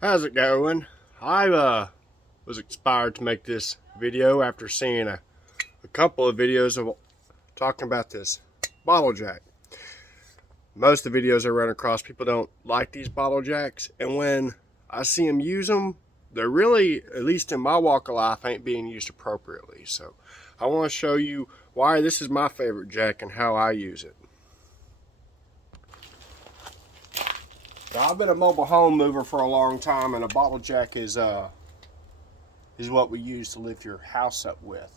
How's it going? I was inspired to make this video after seeing a couple of videos of talking about this bottle jack. Most of the videos I run across, people don't like these bottle jacks, and when I see them use them, they're really, at least in my walk of life, ain't being used appropriately. So I want to show you why this is my favorite jack and how I use it. Now, I've been a mobile home mover for a long time, and a bottle jack is what we use to lift your house up with.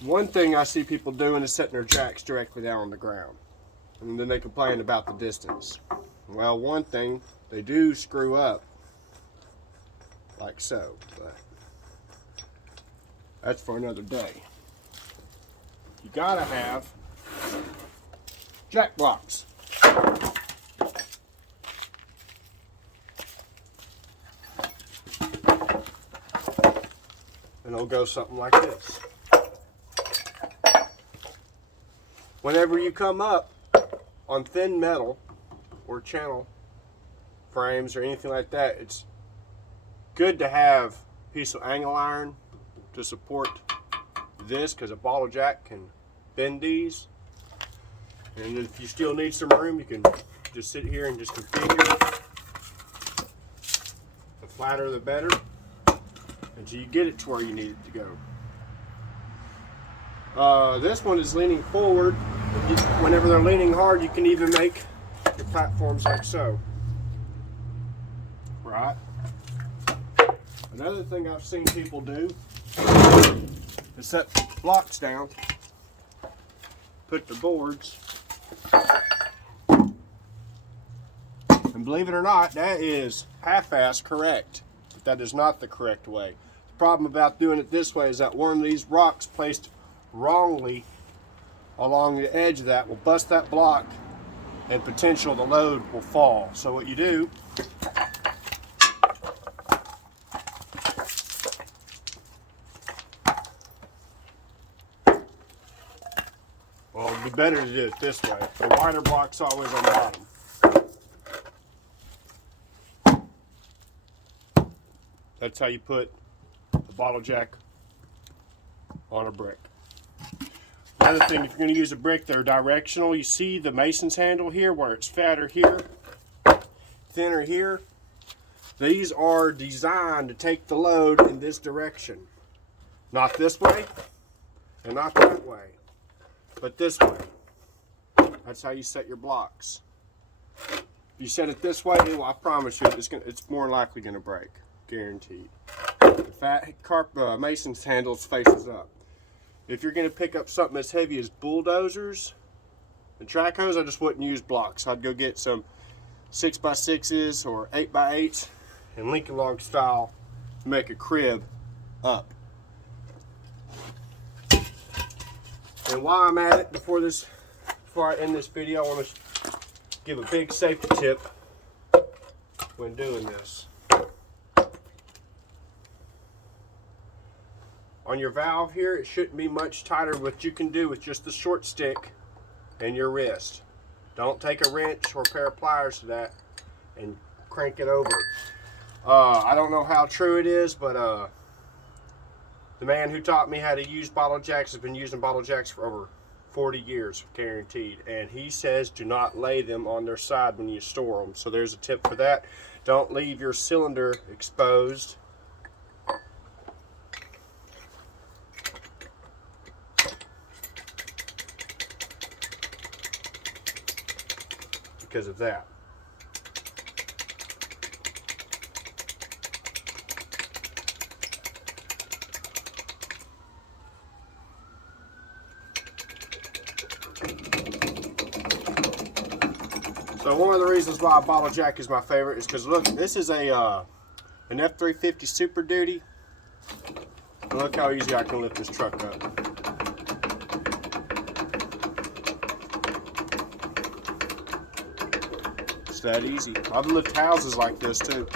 One thing I see people doing is setting their jacks directly down on the ground, and then they complain about the distance. Well, one thing, they do screw up like so, but that's for another day. You gotta have jack blocks. And it'll go something like this. Whenever you come up on thin metal or channel frames or anything like that, it's good to have a piece of angle iron to support this, because a bottle jack can bend these. And if you still need some room, you can just sit here and just configure it. The flatter the better, until you get it to where you need it to go. This one is leaning forward. Whenever they're leaning hard, you can even make your platforms like so. Right? Another thing I've seen people do is set blocks down, put the boards, and believe it or not, that is half-ass correct, but that is not the correct way. The problem about doing it this way is that one of these rocks placed wrongly along the edge of that will bust that block, and potential the load will fall. So what you do, well, it'd be better to do it this way. The wider block's always on the bottom. That's how you put the bottle jack on a brick. Another thing, if you're going to use a brick, they're directional. You see the mason's handle here, where it's fatter here, thinner here. These are designed to take the load in this direction. Not this way, and not that way, but this way. That's how you set your blocks. If you set it this way, well, I promise you, it's more likely going to break, guaranteed. The fat mason's handles faces up. If you're going to pick up something as heavy as bulldozers and track hoes, I just wouldn't use blocks. I'd go get some 6x6s or 8x8s and Lincoln log style to make a crib up. And while I'm at it, before I end this video, I want to give a big safety tip when doing this. On your valve here, it shouldn't be much tighter what you can do with just the short stick and your wrist. Don't take a wrench or a pair of pliers to that and crank it over. I don't know how true it is, but the man who taught me how to use bottle jacks has been using bottle jacks for over 40 years, guaranteed. And he says do not lay them on their side when you store them. So there's a tip for that. Don't leave your cylinder exposed. Because of that. So one of the reasons why a bottle jack is my favorite is because look, this is an F350 Super Duty. And look how easy I can lift this truck up. It's that easy. I've lifted houses like this too.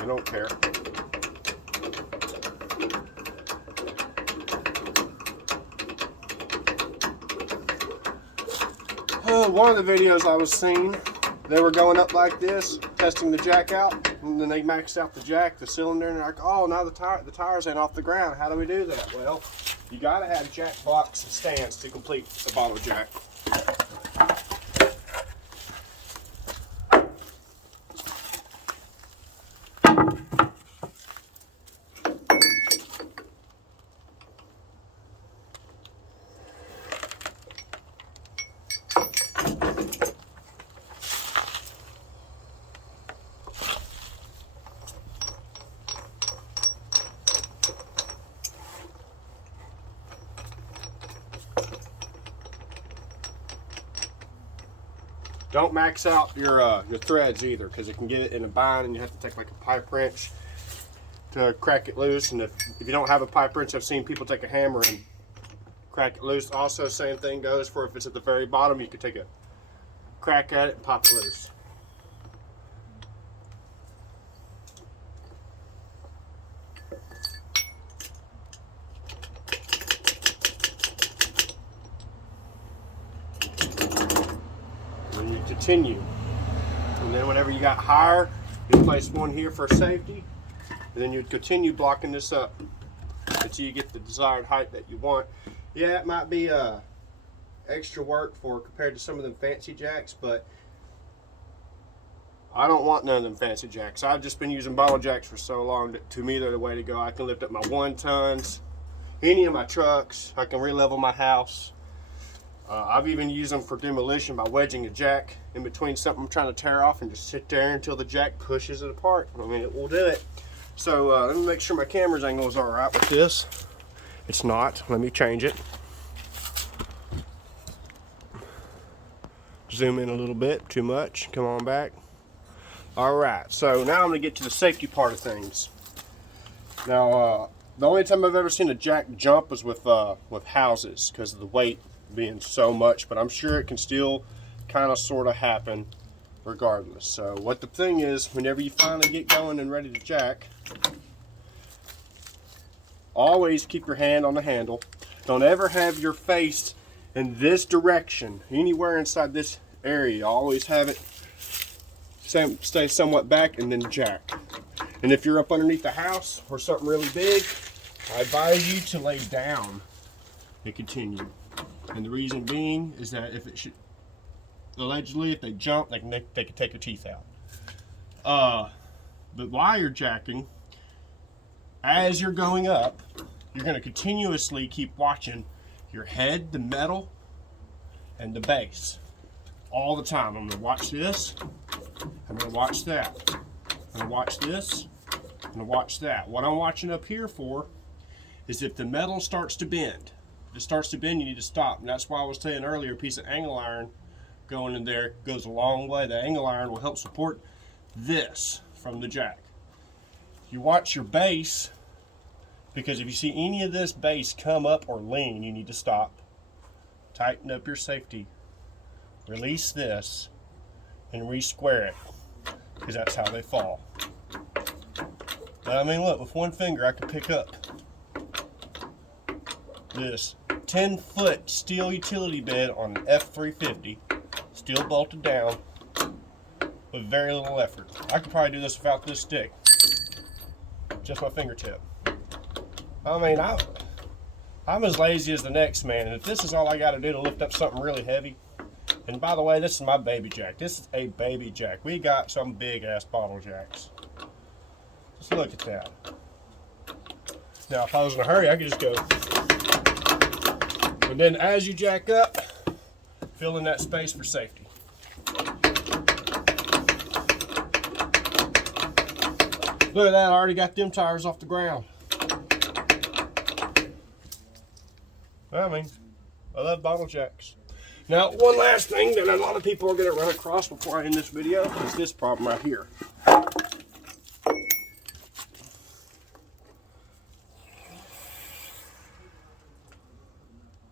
I don't care. one of the videos I was seeing, they were going up like this, testing the jack out, and then they maxed out the jack, the cylinder, and they're like, oh, now the tires ain't off the ground. How do we do that? Well, you gotta have jack blocks and stands to complete the bottle jack. Don't max out your threads either, because it can get it in a bind and you have to take like a pipe wrench to crack it loose. And if you don't have a pipe wrench, I've seen people take a hammer and crack it loose. Also, same thing goes for if it's at the very bottom, you could take a crack at it and pop it loose. Continue, and then whenever you got higher, you place one here for safety, and then you'd continue blocking this up until you get the desired height that you want. Yeah, it might be extra work for compared to some of them fancy jacks, but I don't want none of them fancy jacks. I've just been using bottle jacks for so long that to me they're the way to go. I can lift up my 1 tons, any of my trucks. I can re-level my house. I've even used them for demolition by wedging a jack in between something I'm trying to tear off and just sit there until the jack pushes it apart. I mean, it will do it. So let me make sure my camera's angle is all right with this. It's not. Let me change it. Zoom in a little bit. Too much. Come on back. All right. So now I'm going to get to the safety part of things. Now, the only time I've ever seen a jack jump was with houses because of the weight being so much, but I'm sure it can still kind of sort of happen regardless. So what the thing is, whenever you finally get going and ready to jack, always keep your hand on the handle. Don't ever have your face in this direction, anywhere inside this area. Always have it stay somewhat back and then jack. And if you're up underneath the house or something really big, I advise you to lay down and continue. And the reason being is that if it should, allegedly, if they jump, they can take your teeth out. But while you're jacking, as you're going up, you're going to continuously keep watching your head, the metal, and the base all the time. I'm going to watch this. I'm going to watch that. I'm going to watch this. I'm going to watch that. What I'm watching up here for is if the metal starts to bend. If it starts to bend, you need to stop. And that's why I was saying earlier, a piece of angle iron going in there goes a long way. The angle iron will help support this from the jack. You watch your base, because if you see any of this base come up or lean, you need to stop. Tighten up your safety. Release this and re-square it, because that's how they fall. But I mean, look, with one finger I can pick up this 10-foot steel utility bed on an F350, still bolted down with very little effort. I could probably do this without this stick, just my fingertip. I mean, I'm as lazy as the next man, and if this is all I got to do to lift up something really heavy, and by the way, this is my baby jack. This is a baby jack. We got some big ass bottle jacks. Just look at that. Now, if I was in a hurry, I could just go. And then as you jack up, fill in that space for safety. Look at that, I already got them tires off the ground. I mean, I love bottle jacks. Now, one last thing that a lot of people are going to run across before I end this video is this problem right here.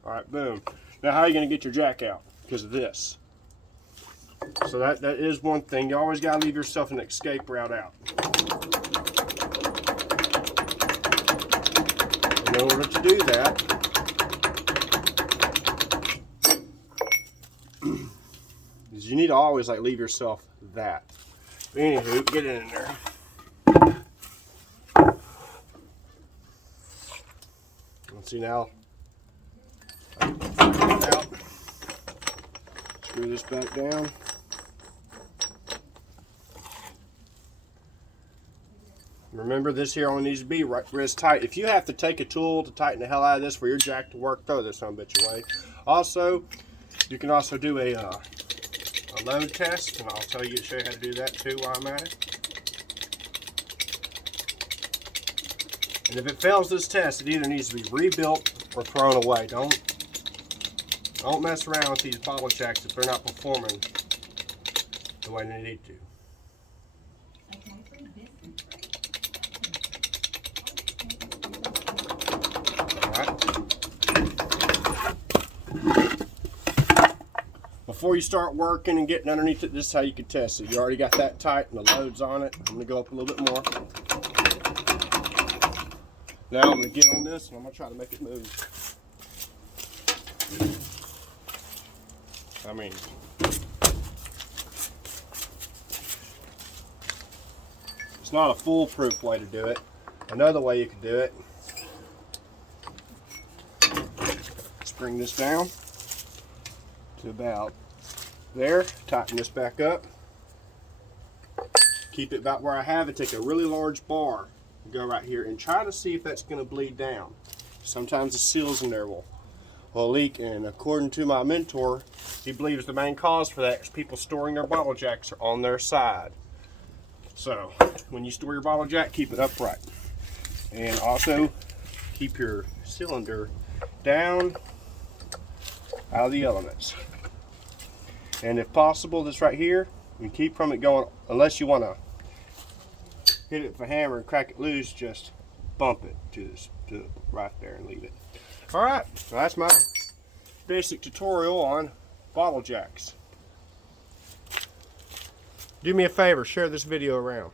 Alright, boom. Now how are you going to get your jack out? Because of this. So that is one thing. You always got to leave yourself an escape route out. In order to do that, Because you need to always like leave yourself that. But anywho, get it in there. Let's see now. Out. Screw this back down. Remember, this here only needs to be right wrist tight. If you have to take a tool to tighten the hell out of this for your jack to work, throw this son of a bitch away. Also, you can also do a load test, and I'll show you how to do that too while I'm at it. And if it fails this test, it either needs to be rebuilt or thrown away. Don't mess around with these bottle jacks if they're not performing the way they need to. Before you start working and getting underneath it, this is how you can test it. You already got that tight and the loads on it. I'm going to go up a little bit more. Now I'm going to get on this and I'm going to try to make it move. I mean, it's not a foolproof way to do it. Another way you could do it, let's bring this down to about there, tighten this back up, keep it about where I have it, take a really large bar, go right here and try to see if that's going to bleed down. Sometimes the seals in there will leak, and according to my mentor, he believes the main cause for that is people storing their bottle jacks are on their side. So when you store your bottle jack, keep it upright, and also keep your cylinder down out of the elements. And if possible, this right here, you keep from it going, unless you want to hit it with a hammer and crack it loose, just bump it to right there and leave it. Alright, so that's my basic tutorial on bottle jacks. Do me a favor, share this video around.